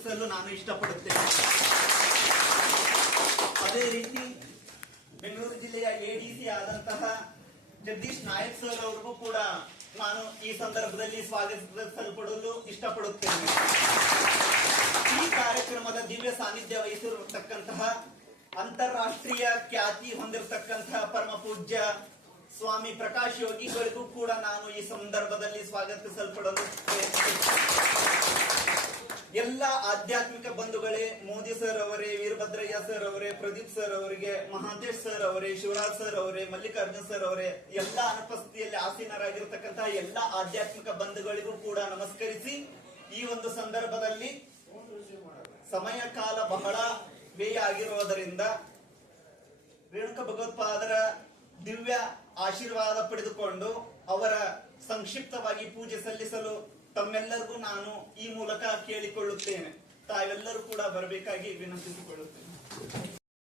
ಸ್ವಾಗತಿಸಲು ನಾನು ಇಷ್ಟಪಡುತ್ತೇನೆ. ಅದೇ ರೀತಿ ಬೆಂಗಳೂರು ಜಿಲ್ಲೆಯ ಎಡಿಸಿ ಆದಂತಹ ಜಗದೀಶ್ ನಾಯಕ್ ಸರ್ ಅವರಿಗೂ ಕೂಡ ನಾನು ಈ ಸಂದರ್ಭದಲ್ಲಿ ಸ್ವಾಗತಿಸಲ್ಪಡಲು ಇಷ್ಟಪಡುತ್ತೇನೆ. ಈ ಕಾರ್ಯಕ್ರಮದ ದಿವ್ಯ ಸಾನ್ನಿಧ್ಯ ವಹಿಸಿರತಕ್ಕಂತಹ ಅಂತಾರಾಷ್ಟ್ರೀಯ ಖ್ಯಾತಿ ಹೊಂದಿರತಕ್ಕಂತಹ ಪರಮ ಪೂಜ್ಯ ಸ್ವಾಮಿ ಪ್ರಕಾಶ್ ಯೋಗಿಗಳಿಗೂ ಕೂಡ ನಾನು ಈ ಸಂದರ್ಭದಲ್ಲಿ ಸ್ವಾಗತಿಸಲ್ಪಡಲು ಎಲ್ಲ ಆಧ್ಯಾತ್ಮಿಕ ಬಂಧುಗಳೇ, ಮೋದಿ ಸರ್ ಅವರೇ, ವೀರಭದ್ರಯ್ಯ ಸರ್ ಅವರೇ, ಪ್ರದೀಪ್ ಸರ್ ಅವರಿಗೆ, ಮಹಾಂತೇಶ್ ಸರ್ ಅವರೇ, ಶಿವರಾಜ್ ಸರ್ ಅವರೇ, ಮಲ್ಲಿಕಾರ್ಜುನ್ ಸರ್ ಅವರೇ, ಎಲ್ಲ ಅನುಪಸ್ಥಿತಿಯಲ್ಲಿ ಆಸೀನರಾಗಿರ್ತಕ್ಕಂತಹ ಎಲ್ಲ ಆಧ್ಯಾತ್ಮಿಕ ಬಂಧುಗಳಿಗೂ ಕೂಡ ನಮಸ್ಕರಿಸಿ, ಈ ಒಂದು ಸಂದರ್ಭದಲ್ಲಿ ಸಮಯ ಕಾಲ ಬಹಳ ವ್ಯಯ ಆಗಿರುವುದರಿಂದ ರೇಣುಕ ಭಗವತ್ಪಾದರ ದಿವ್ಯ ಆಶೀರ್ವಾದ ಪಡೆದುಕೊಂಡು ಅವರ ಸಂಕ್ಷಿಪ್ತವಾಗಿ ಪೂಜೆ ಸಲ್ಲಿಸಲು ತಮ್ಮೆಲ್ಲರಿಗೂ ನಾನು ಈ ಮೂಲಕ ಕೇಳಿಕೊಳ್ಳುತ್ತೇನೆ. ತಾವೆಲ್ಲರೂ ಕೂಡ ಬರಬೇಕಾಗಿ ವಿನಂತಿಸಿಕೊಳ್ಳುತ್ತೇನೆ.